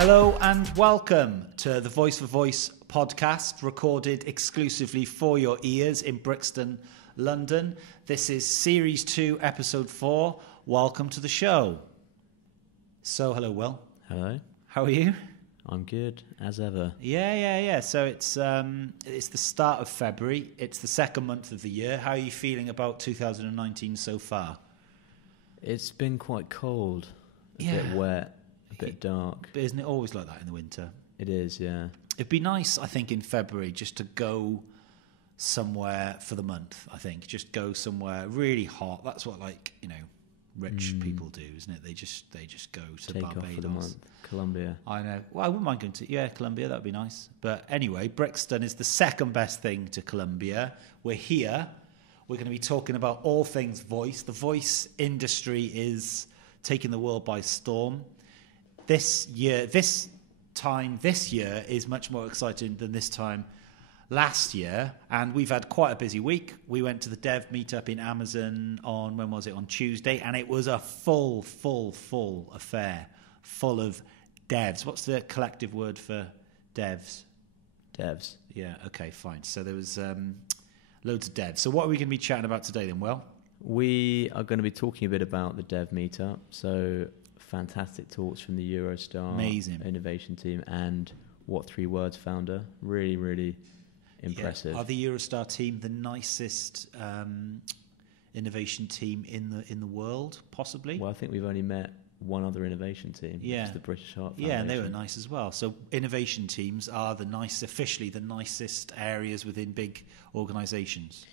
Hello and welcome to the Voice for Voice podcast, recorded exclusively for your ears in Brixton, London. This is Series 2, Episode 4. Welcome to the show. So, hello, Will. Hello. How are you? I'm good, as ever. Yeah. So it's the start of February. It's the second month of the year. How are you feeling about 2019 so far? It's been quite cold, a bit wet, a bit dark. But isn't it always like that in the winter? It is, yeah. It'd be nice, I think, in February just to go somewhere for the month, I think. Just go somewhere really hot. That's what, rich people do, isn't it? They just go to Take Barbados. off for the month. Colombia. I know. Well, I wouldn't mind going to, Colombia. That would be nice. But anyway, Brixton is the second best thing to Colombia. We're here. We're going to be talking about all things voice. The voice industry is taking the world by storm. This year is much more exciting than this time last year, and we've had quite a busy week. We went to the Dev Meetup in Amazon on Tuesday, and it was a full affair, full of devs. What's the collective word for devs? Devs. Yeah, okay, fine. So there was loads of devs. So what are we going to be chatting about today then, Will? We are going to be talking a bit about the Dev Meetup. So fantastic talks from the Eurostar Amazing innovation team and What Three Words founder. Really impressive. Yeah. Are the Eurostar team the nicest innovation team in the world, possibly? Well, I think we've only met one other innovation team, which is the British Heart Foundation. Yeah, and they were nice as well. So innovation teams are officially the nicest areas within big organisations.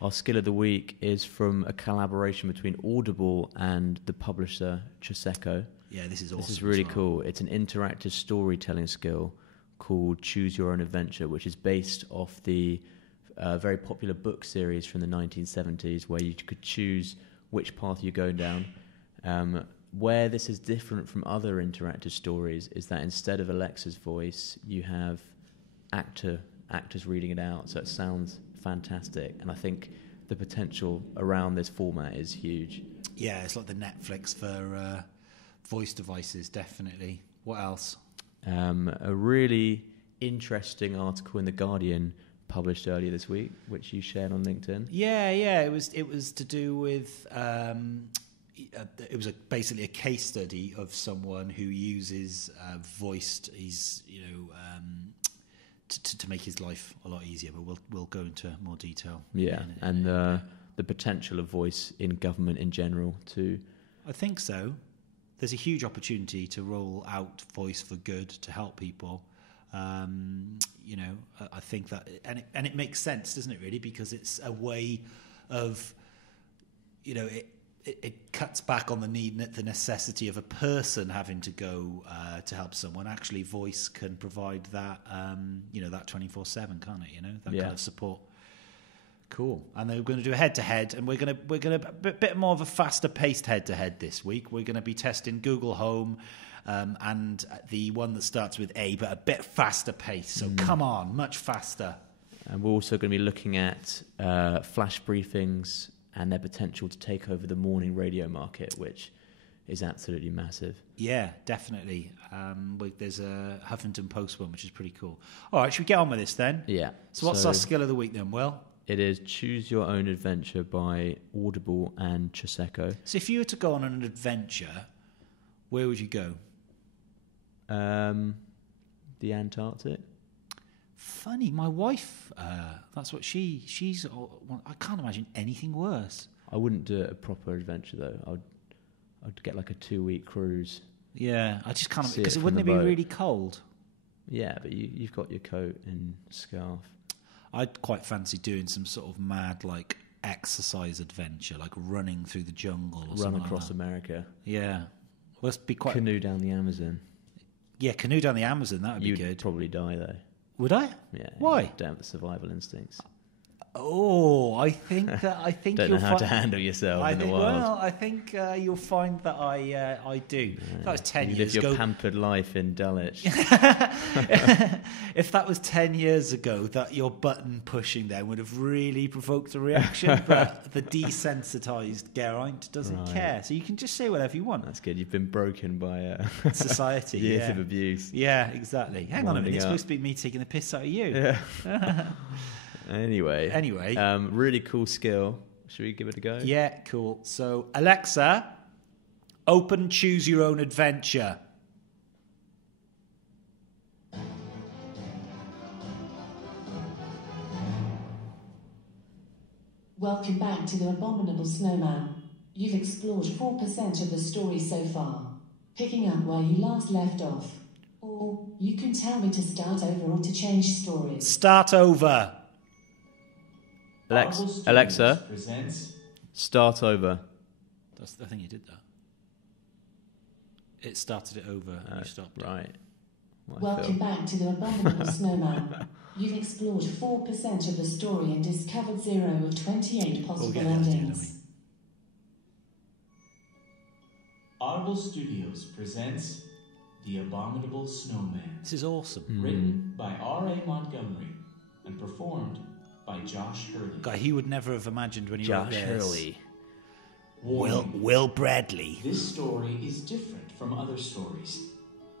Our skill of the week is from a collaboration between Audible and the publisher Choseko. Yeah, this is awesome. This is really cool. It's an interactive storytelling skill called Choose Your Own Adventure, which is based off the very popular book series from the 1970s, where you could choose which path you're going down. Where this is different from other interactive stories is that instead of Alexa's voice, you have actors reading it out, so it sounds fantastic. And I think the potential around this format is huge. Yeah, it's like the Netflix for voice devices, definitely. What else? A really interesting article in The Guardian published earlier this week, which you shared on LinkedIn. Yeah, it was to do with it was basically a case study of someone who uses voice. To make his life a lot easier, but we'll go into more detail. Yeah, and the potential of voice in government in general too. I think so. There's a huge opportunity to roll out voice for good to help people. I think that, and it makes sense, doesn't it? Really, because it's a way of, it cuts back on the necessity of a person having to go to help someone. Actually, voice can provide that, that 24/7, can't it? That kind of support. Cool. And then we're going to do a head-to-head, and we're going to a bit more of a faster-paced head-to-head this week. We're going to be testing Google Home and the one that starts with A, but a bit faster pace. So come on, much faster. And we're also going to be looking at flash briefings and their potential to take over the morning radio market, which is absolutely massive. Yeah, definitely. There's a Huffington Post one, which is pretty cool. All right, should we get on with this then? Yeah. So what's our skill of the week then, Will? It is Choose Your Own Adventure by Audible and Choseko. So if you were to go on an adventure, where would you go? The Antarctic. Funny, my wife, that's what she's. I can't imagine anything worse. I wouldn't do a proper adventure though. I'd get like a 2-week cruise. Yeah, I just can't, because wouldn't it be really cold? Yeah, but you've got your coat and scarf. I'd quite fancy doing some sort of mad exercise adventure, like running through the jungle or something. Run across America. Yeah, must be quite. Canoe down the Amazon. Yeah, canoe down the Amazon. That would be good. You'd probably die though. Would I? Yeah. Why? You don't have the survival instincts. I think Don't know how to handle yourself in the wild. Well, I think you'll find that I do. That was 10 you years live ago. your pampered life in Dulwich. If that was 10 years ago, that your button pushing there would have really provoked a reaction. But the desensitised Geraint doesn't care, so you can just say whatever you want. That's good. You've been broken by society. Years of abuse. Yeah, exactly. Hang on a minute. It's supposed to be me taking the piss out of you. Yeah. Anyway, really cool skill. Should we give it a go? Yeah, cool. So, Alexa, open Choose Your Own Adventure. Welcome back to The Abominable Snowman. You've explored 4% of the story so far, picking up where you last left off. Or you can tell me to start over or to change stories. Start over. Alexa, start over. I think you did that. It started it over and you stopped. Right. Welcome back to The Abominable Snowman. You've explored 4% of the story and discovered 0 of 28 possible endings. Audible Studios presents The Abominable Snowman. This is awesome. Written by R.A. Montgomery and performed by Josh Hurley. Guy, he would never have imagined when he wrote this. Josh Hurley. Will Bradley. This story is different from other stories.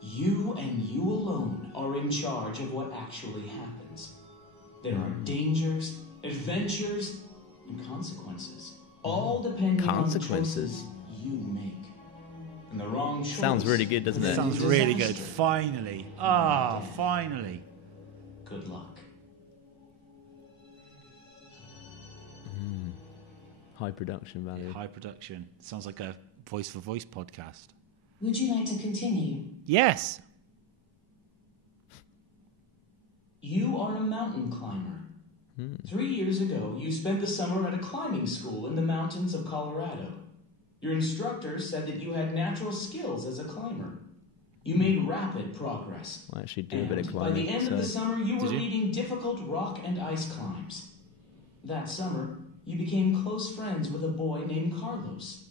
You and you alone are in charge of what actually happens. There are dangers, adventures, and consequences. All depending on the choices you make. And the wrong choice... Sounds really good, doesn't it? Sounds really good. Finally. Finally. Good luck. High production value. High production. Sounds like a voice-for-voice podcast. Would you like to continue? Yes. You are a mountain climber. 3 years ago, you spent the summer at a climbing school in the mountains of Colorado. Your instructor said that you had natural skills as a climber. You made rapid progress. I actually do a bit of climbing. By the end of the summer, you were leading difficult rock and ice climbs. That summer, you became close friends with a boy named Carlos.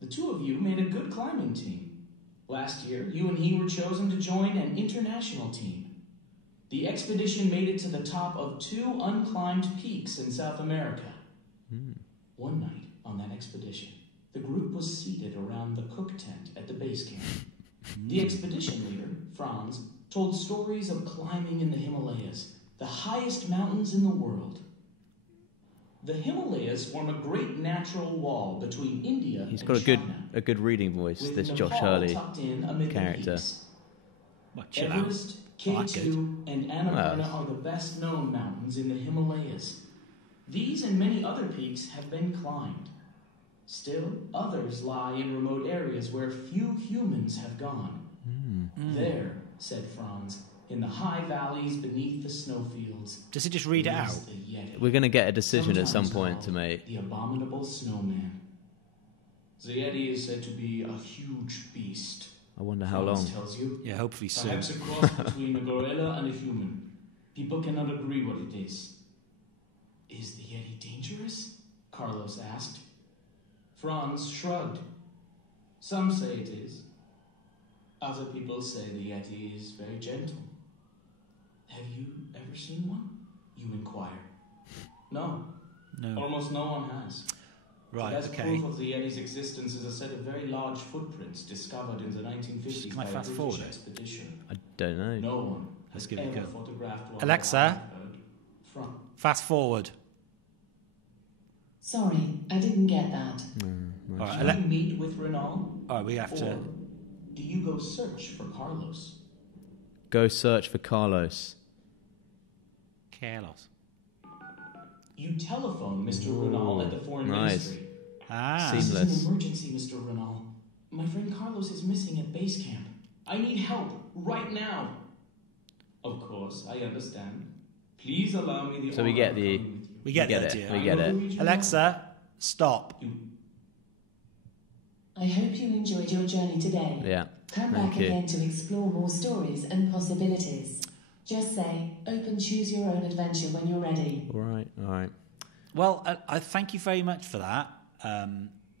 The two of you made a good climbing team. Last year, you and he were chosen to join an international team. The expedition made it to the top of 2 unclimbed peaks in South America. One night on that expedition, the group was seated around the cook tent at the base camp. The expedition leader, Franz, told stories of climbing in the Himalayas, the highest mountains in the world. The Himalayas form a great natural wall between India and China. He's got a good reading voice, this Josh Hurley character. Everest, K2, and Annapurna are the best-known mountains in the Himalayas. These and many other peaks have been climbed. Still, others lie in remote areas where few humans have gone. There, said Franz, in the high valleys beneath the snowfields. Does he just read it out? We're going to get a decision at some point to make. The Abominable Snowman. The Yeti is said to be a huge beast. I wonder how long. Tells you, yeah, hopefully soon. Perhaps a cross between a gorilla and a human. People cannot agree what it is. Is the Yeti dangerous? Carlos asked. Franz shrugged. Some say it is. Other people say the Yeti is very gentle. Have you ever seen one? You inquire. No. Almost no one has. Right, the best proof of the Yeti's existence is a set of very large footprints discovered in the 1950s by a British expedition. I don't know. No one Let's has give it a ever go. photographed one. Alexa, fast forward. Sorry, I didn't get that. All right, do you meet with Renault? All right, we have to... Do you go search for Carlos? Go search for Carlos. You telephone Mr. Renault at the Foreign Ministry. Seamless. This is an emergency, Mr. Renault. My friend Carlos is missing at base camp. I need help right now. Of course, I understand. Please allow me the. So we get the. We get the idea. We get it. Alexa, stop. I hope you enjoyed your journey today. Yeah. Come back again to explore more stories and possibilities. Just say, open Choose Your Own Adventure when you're ready. All right. Well, I thank you very much for that,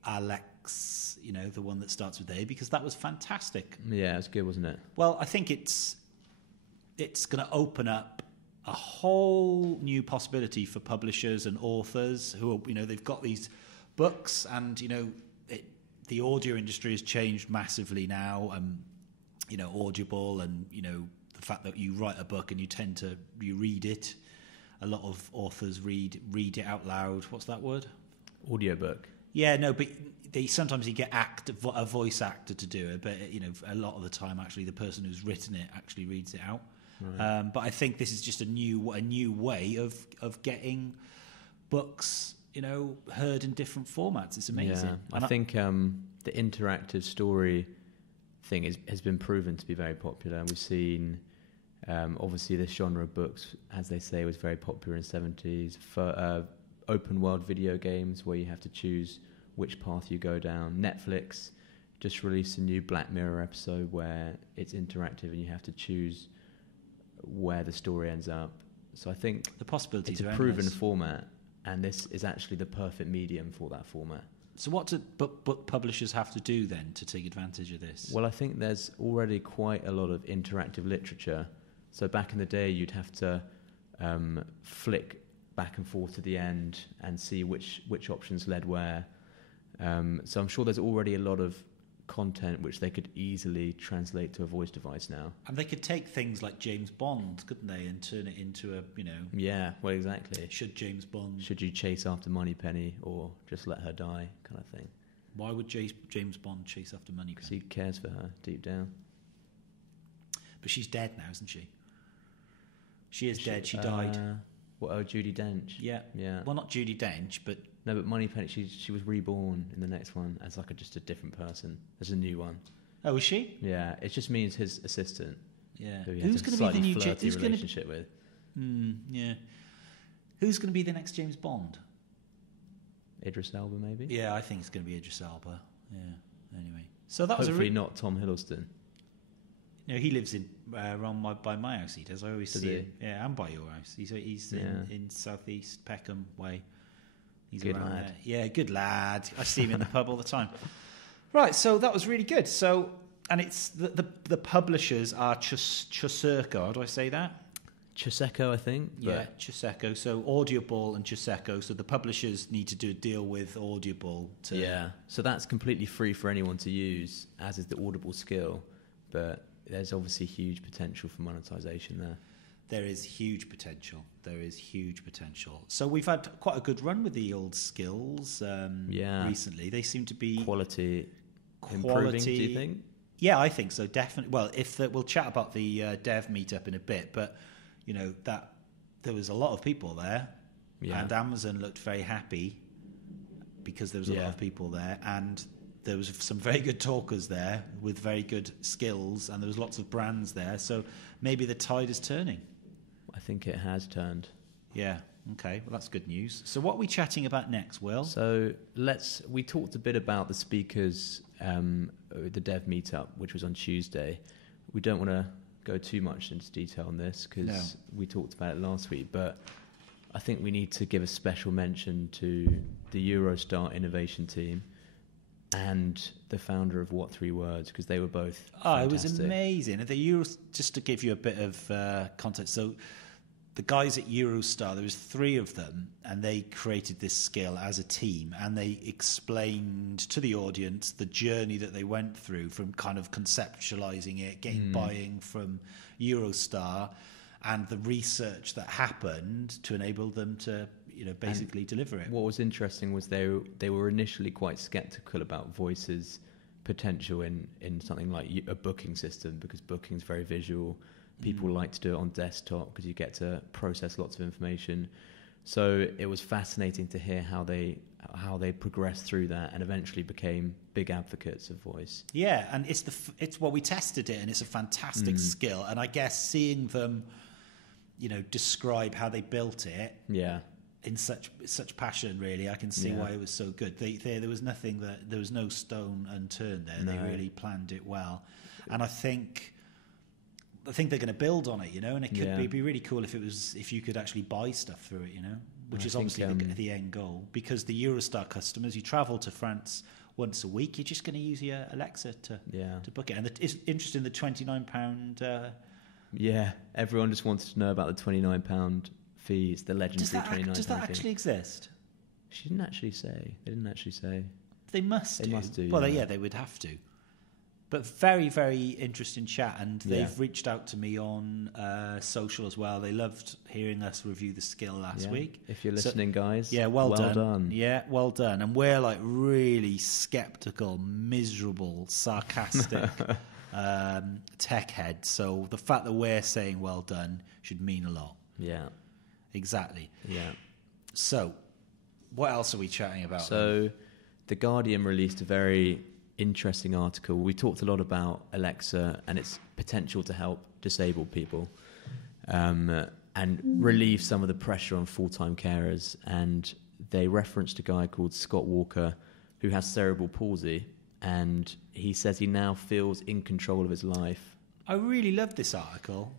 Alex, the one that starts with A, because that was fantastic. Yeah, it was good, wasn't it? Well, I think it's going to open up a whole new possibility for publishers and authors who are, they've got these books, and the audio industry has changed massively now. Audible, and the fact that you write a book and you read it. A lot of authors read it out loud. What's that word? Audiobook. Yeah, no, but sometimes you get a voice actor to do it, but a lot of the time, actually, the person who's written it actually reads it out. Right. But I think this is just a new way of getting books, heard in different formats. It's amazing. Yeah, I think the interactive story thing has been proven to be very popular. We've seen. Obviously, this genre of books, as they say, was very popular in the 70s. For open-world video games where you have to choose which path you go down. Netflix just released a new Black Mirror episode where it's interactive and you have to choose where the story ends up. So I think the possibilities it's a proven format, and this is actually the perfect medium for that format. So what do book publishers have to do then to take advantage of this? Well, I think there's already quite a lot of interactive literature. So back in the day, you'd have to flick back and forth to the end and see which options led where. So I'm sure there's already a lot of content which they could easily translate to a voice device now. And they could take things like James Bond, couldn't they, and turn it into a, Yeah, well, exactly. Should you chase after Moneypenny or just let her die kind of thing? Why would James Bond chase after Moneypenny? Because he cares for her deep down. But she's dead now, isn't she? She is dead. She died. Judi Dench? Yeah. Well, not Judi Dench, but... No, but Moneypenny, she was reborn in the next one as just a different person. There's a new one. Oh, is she? Yeah, it just means his assistant. Yeah. Who he has a slightly flirty relationship with. Yeah. Who's going to be the next James Bond? Idris Elba, maybe? Yeah, I think it's going to be Idris Elba. Yeah. Anyway. So that was hopefully not Tom Hiddleston. He lives in by my house. He does. I always see him. Yeah, and by your house. He's in southeast Peckham way. He's good around lad. There. Yeah, good lad. I see him in the pub all the time. Right, so that was really good. So, and it's the publishers are Chuseko. Do I say that? Chuseko, I think. Yeah, Chuseko. So Audible and Chuseko. So the publishers need to do a deal with Audible. Yeah. So that's completely free for anyone to use, as is the Audible skill, but there's obviously huge potential for monetization there. There is huge potential. So we've had quite a good run with the old skills recently. They seem to be... Quality improving, do you think? Yeah, I think so, definitely. Well, we'll chat about the Dev Meetup in a bit, but, that there was a lot of people there, and Amazon looked very happy because there was a lot of people there, and there was some very good talkers there with very good skills, and there was lots of brands there. So maybe the tide is turning. I think it has turned. Yeah. Okay. Well, that's good news. So what are we chatting about next, Will? So we talked a bit about the speakers, the Dev Meetup, which was on Tuesday. We don't want to go too much into detail on this because we talked about it last week, but I think we need to give a special mention to the Eurostar innovation team and the founder of What Three Words, because they were both fantastic. It was amazing. Just to give you a bit of context, so the guys at Eurostar, there was 3 of them, and they created this skill as a team, and they explained to the audience the journey that they went through from kind of conceptualizing it, getting buying from Eurostar, and the research that happened to enable them to basically deliver it. What was interesting was they were initially quite skeptical about Voice's potential in something like a booking system, because booking is very visual. People like to do it on desktop because you get to process lots of information. So it was fascinating to hear how they progressed through that and eventually became big advocates of Voice. Yeah, and we tested it, and it's a fantastic skill. And I guess seeing them, describe how they built it. Yeah. In such passion, really, I can see why it was so good. There was there was no stone unturned there. No. They really planned it well, and I think they're going to build on it, and it could be really cool if you could actually buy stuff through it, which I is think, obviously the end goal. Because the Eurostar customers, you travel to France once a week, you're just going to use your Alexa to book it. And it's interesting, the £29... everyone just wanted to know about the £29 fees, the legendary £29 Does that actually exist? She didn't actually say. They didn't actually say. They must do. Well, they would have to. But very, very interesting chat, and they've reached out to me on social as well. They loved hearing us review the skill last week. If you're listening, guys, well done. Yeah, well done. And we're like really skeptical, miserable, sarcastic tech heads. So the fact that we're saying well done should mean a lot. Yeah, exactly. Yeah. So, what else are we chatting about? So, The Guardian released a very interesting article. We talked a lot about Alexa and its potential to help disabled people and relieve some of the pressure on full-time carers. And they referenced a guy called Scott Walker who has cerebral palsy, and he says he now feels in control of his life. I really love this article.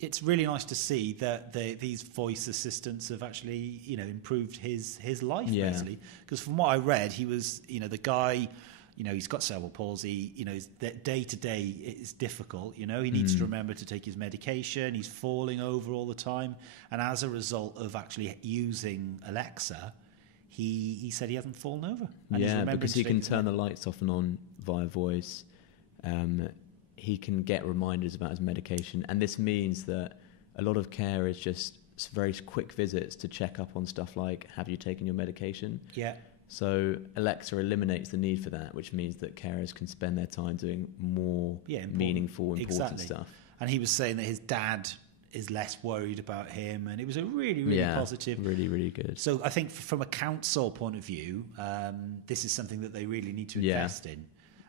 It's really nice to see that these voice assistants have actually, improved his life, basically. Because from what I read, he was, the guy, he's got cerebral palsy, day to day it's difficult, he needs to remember to take his medication, he's falling over all the time. And as a result of actually using Alexa, he said he hasn't fallen over. And because he can turn the lights off and on via voice. He can get reminders about his medication, and this means that a lot of care is just very quick visits to check up on stuff like, have you taken your medication? Yeah. So Alexa eliminates the need for that, which means that carers can spend their time doing more meaningful, important stuff. And he was saying that his dad is less worried about him, and it was a really, really positive. Really, really good. So I think from a council point of view, this is something that they really need to invest in.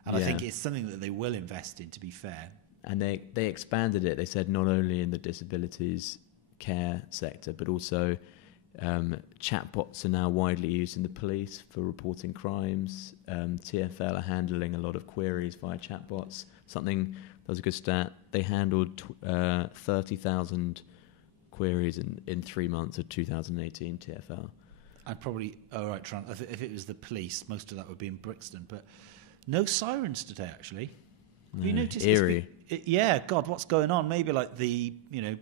And I think it's something that they will invest in, to be fair. And they expanded it. They said not only in the disabilities care sector, but also chatbots are now widely used in the police for reporting crimes. TfL are handling a lot of queries via chatbots. That was a good stat. They handled 30,000 queries in 3 months of 2018, TfL. And probably, if it was the police, most of that would be in Brixton, but... No sirens today, actually. Have you noticed? Eerie. God, what's going on? Maybe like the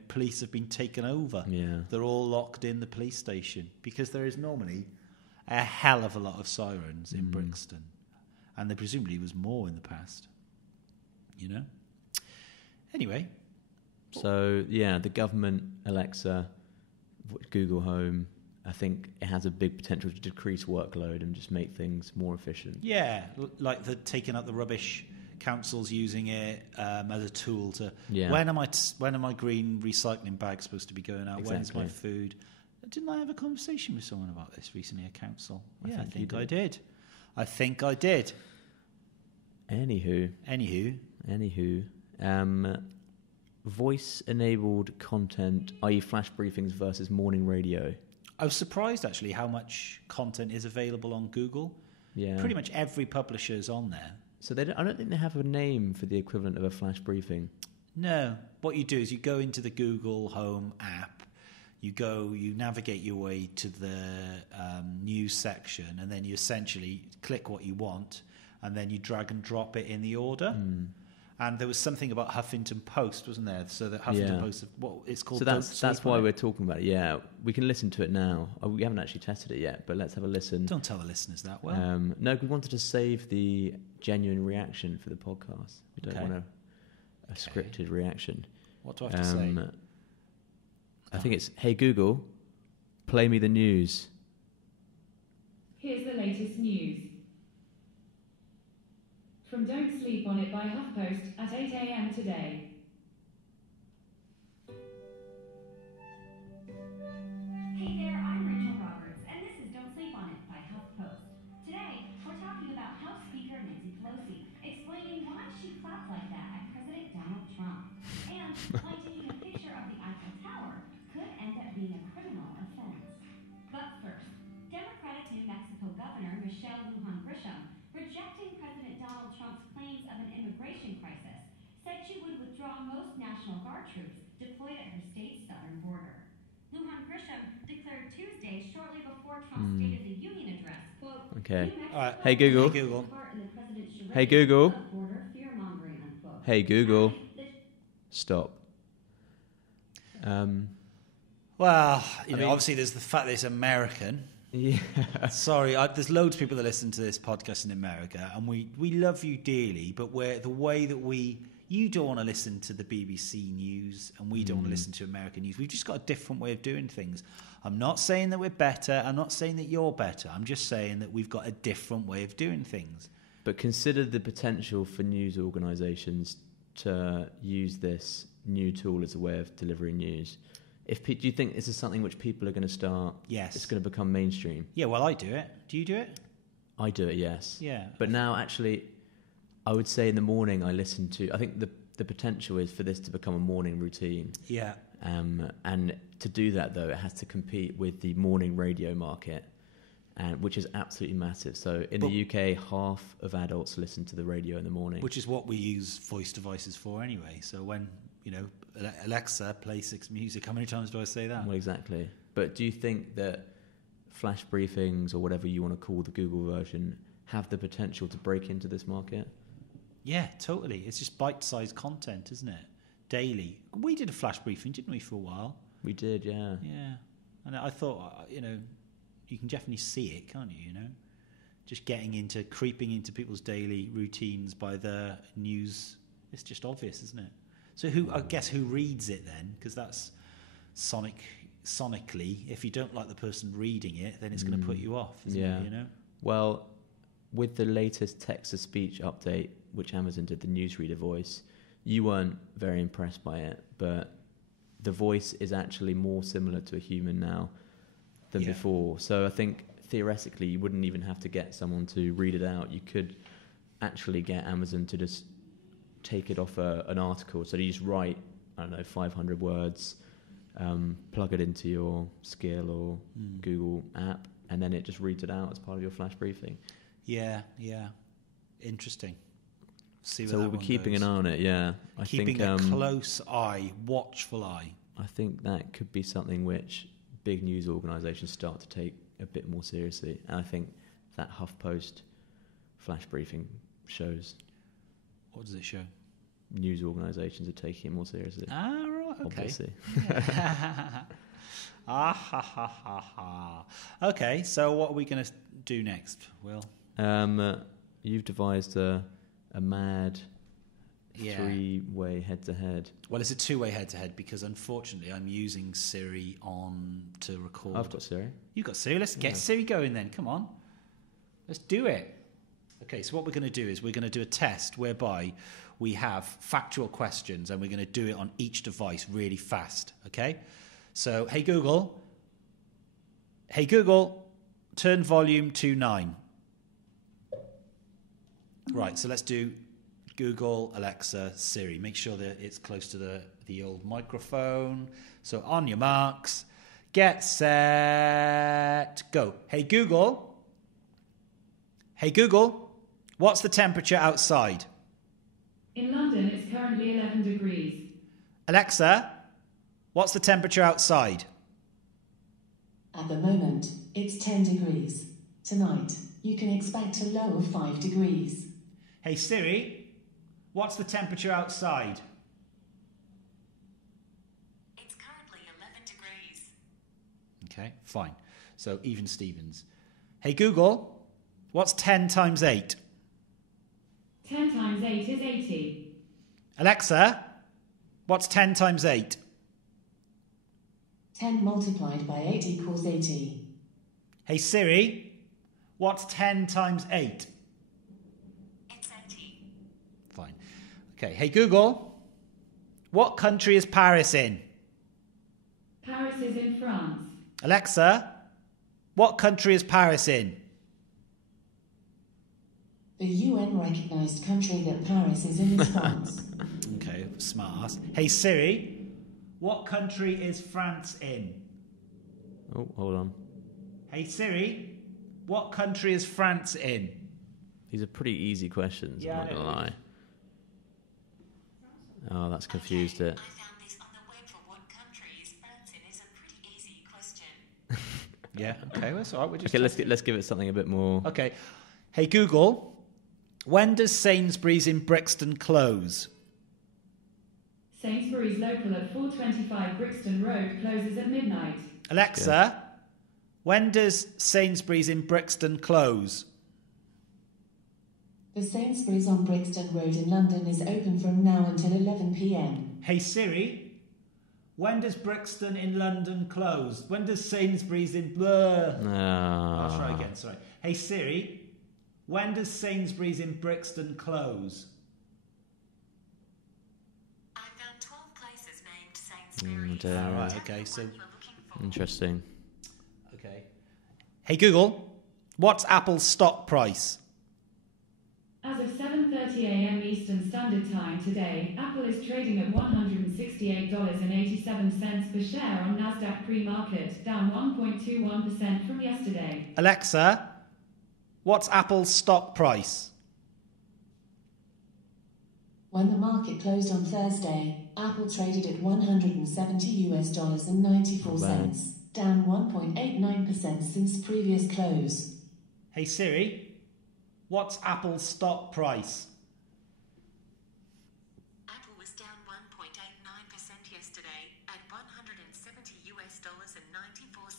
police have been taken over. Yeah, they're all locked in the police station because there is normally a hell of a lot of sirens in Brixton, and there presumably was more in the past. Anyway, so the government Alexa, Google Home. I think it has a big potential to decrease workload and just make things more efficient. Yeah, like the taking up the rubbish, councils using it as a tool to... Yeah. When are my green recycling bags supposed to be going out? Exactly. When's my food? Didn't I have a conversation with someone about this recently at council? I think I did. Anywho. Voice-enabled content, i.e. flash briefings versus morning radio. I was surprised, actually, how much content is available on Google. Yeah. Pretty much every publisher is on there. So I don't think they have a name for the equivalent of a flash briefing. No. What you do is you go into the Google Home app, you navigate your way to the news section, and then you essentially click what you want, and then you drag and drop it in the order. And there was something about Huffington Post, wasn't there? So that Huffington Post, what it's called. So that's why we're talking about it. Yeah, we can listen to it now. We haven't actually tested it yet, but let's have a listen. Don't tell the listeners that. Well, no, we wanted to save the genuine reaction for the podcast. We don't want a scripted reaction. What do I have to say? I think it's, hey Google, play me the news. Here's the latest news. From Don't Sleep on It by HuffPost at 8 a.m. today. Hey there, I'm Rachel Roberts, and this is Don't Sleep on It by HuffPost. Today, we're talking about House Speaker Nancy Pelosi explaining why she clapped like that at President Donald Trump, and why taking a picture of the Eiffel Tower could end up being a criminal offense. But first, Democratic New Mexico Governor Michelle Lujan Grisham, rejecting President Donald Trump's claims of an immigration crisis, said she would withdraw most National Guard troops deployed at her state's southern border. Lujan Grisham declared Tuesday, shortly before Trump's State of the Union address, quote, Okay. All right. Hey Google. Hey, Google. Hey Google. border fear-mongering, unquote. Hey Google. Stop. Well, I mean- obviously there's the fact that it's American. Yeah. Sorry, there's loads of people that listen to this podcast in America, and we love you dearly, but the way that you don't want to listen to the BBC News, and we don't want to listen to American news. We've just got a different way of doing things. I'm not saying that we're better. I'm not saying that you're better. I'm just saying that we've got a different way of doing things. But consider the potential for news organisations to use this new tool as a way of delivering news. Do you think this is something which people are going to start? Yes. It's going to become mainstream. Yeah, well, I do it. Do you do it? I do it, yes. Yeah. But now, actually, I would say in the morning I listen to. I think the potential is for this to become a morning routine. Yeah. And to do that, though, it has to compete with the morning radio market, which is absolutely massive. So in the UK, half of adults listen to the radio in the morning. Which is what we use voice devices for anyway. So when, Alexa, play 6 music, how many times do I say that? Well, exactly. But do you think that flash briefings, or whatever you want to call the Google version, have the potential to break into this market? Yeah, totally. It's just bite-sized content, isn't it? Daily. We did a flash briefing, didn't we, for a while? We did, yeah. Yeah. And I thought, you can definitely see it, can't you, Just creeping into people's daily routines by the news. It's just obvious, isn't it? So who reads it then? Because that's sonically, if you don't like the person reading it, then it's going to put you off, isn't it, Well, with the latest text-to-speech update, which Amazon did, the newsreader voice, you weren't very impressed by it, but the voice is actually more similar to a human now than before. So I think theoretically you wouldn't even have to get someone to read it out. You could actually get Amazon to just take it off an article. So you just write, 500 words, plug it into your Skill or Google app, and then it just reads it out as part of your flash briefing. Yeah. Interesting. See where so we'll be keeping an eye on it, yeah. Keeping a close eye, watchful eye. I think that could be something which big news organisations start to take a bit more seriously. And I think that HuffPost flash briefing shows. What does it show? News organisations are taking it more seriously. Ah, right, okay. Obviously. Okay, so what are we going to do next, Will? You've devised a mad 3-way head-to-head. Well, it's a 2-way head-to-head because, unfortunately, I'm using Siri to record. I've got Siri. You've got Siri? Let's get Siri going then. Come on. Let's do it. Okay, so what we're going to do is we're going to do a test whereby we have factual questions and we're going to do it on each device really fast, okay? So, hey Google, turn volume to 9. Right, so let's do Google, Alexa, Siri. Make sure that it's close to the old microphone. So on your marks, get set, go. Hey Google, what's the temperature outside? In London, it's currently 11 degrees. Alexa, what's the temperature outside? At the moment, it's 10 degrees. Tonight, you can expect a low of 5 degrees. Hey Siri, what's the temperature outside? It's currently 11 degrees. Okay, fine. So even Stevens. Hey Google, what's 10 times 8? 10 times 8 is 80. Alexa, what's 10 times 8? 10 multiplied by 8 equals 80. Hey Siri, what's 10 times 8? It's 80. Fine. Okay, hey Google, what country is Paris in? Paris is in France. Alexa, what country is Paris in? The UN recognised country that Paris is in is France. Okay, smart ass. Hey Siri, what country is France in? Oh, hold on. Hey Siri, what country is France in? These are pretty easy questions, Yeah, I'm not going to I know. lie. Oh, that's confused it. I found this on the web for what country is France in is a pretty easy question. Yeah. Okay. That's all right. We're just Okay, let's give it something a bit more. Okay. Hey Google, when does Sainsbury's in Brixton close? Sainsbury's local at 425 Brixton Road closes at midnight. Alexa, when does Sainsbury's in Brixton close? The Sainsbury's on Brixton Road in London is open from now until 11 p.m. Hey Siri, when does Brixton in London close? When does Sainsbury's in... I'll try again, sorry. Hey Siri, when does Sainsbury's in Brixton close? I found 12 places named Sainsbury's. All right, okay, so... Interesting. Okay. Hey Google, what's Apple's stock price? As of 7:30 a.m. Eastern Standard Time today, Apple is trading at $168.87 per share on Nasdaq pre-market, down 1.21% from yesterday. Alexa, what's Apple's stock price? When the market closed on Thursday, Apple traded at $170.94, down 1.89% since previous close. Hey Siri, what's Apple's stock price? Apple was down 1.89% yesterday at $170.94.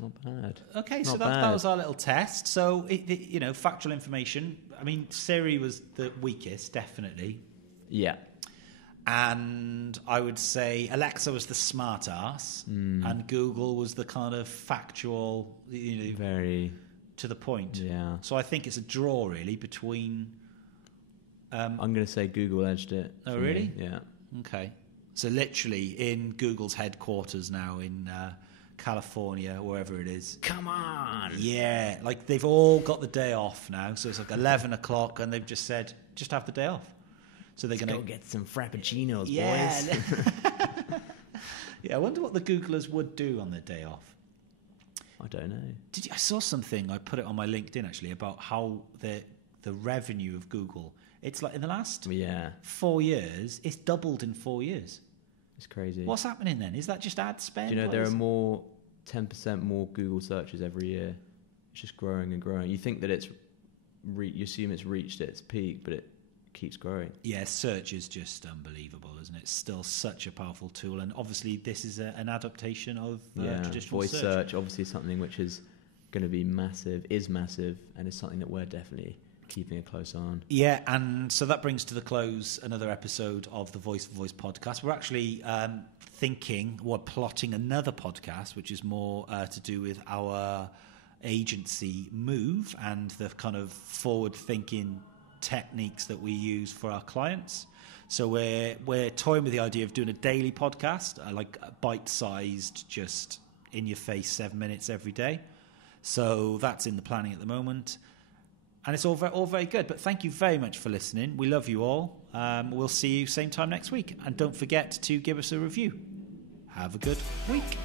Not bad. Okay, so Not that bad. was our little test. So, factual information. I mean, Siri was the weakest, definitely. Yeah. And I would say Alexa was the smart ass, and Google was the kind of factual, Very to the point. Yeah. So I think it's a draw, really, between... I'm going to say Google edged it. Oh, for really? me. Yeah. Okay. So literally in Google's headquarters now in California, wherever it is. Come on. Yeah, like they've all got the day off now. So it's like 11 o'clock and they've just said, just have the day off. So they're going to go get some frappuccinos, boys. Yeah, I wonder what the Googlers would do on their day off. I don't know. I saw something, I put it on my LinkedIn actually, about how the revenue of Google, it's like in the last 4 years, it's doubled in 4 years. It's crazy. What's happening then? Is that just ad spend? Do you know there are 10% more Google searches every year? It's just growing and growing. You think that you assume it's reached its peak, but it keeps growing. Yeah, search is just unbelievable, isn't it? It's still such a powerful tool, and obviously this is an adaptation of traditional voice search. Obviously something which is going to be massive, and is something that we're definitely keeping a close eye on. Yeah, and so that brings to the close another episode of the Voice for Voice podcast. We're actually plotting another podcast, which is more to do with our agency move and the kind of forward-thinking techniques that we use for our clients. So we're toying with the idea of doing a daily podcast, like bite-sized, just in your face 7 minutes every day. So that's in the planning at the moment. And it's all very good. But thank you very much for listening. We love you all. We'll see you same time next week. And don't forget to give us a review. Have a good week.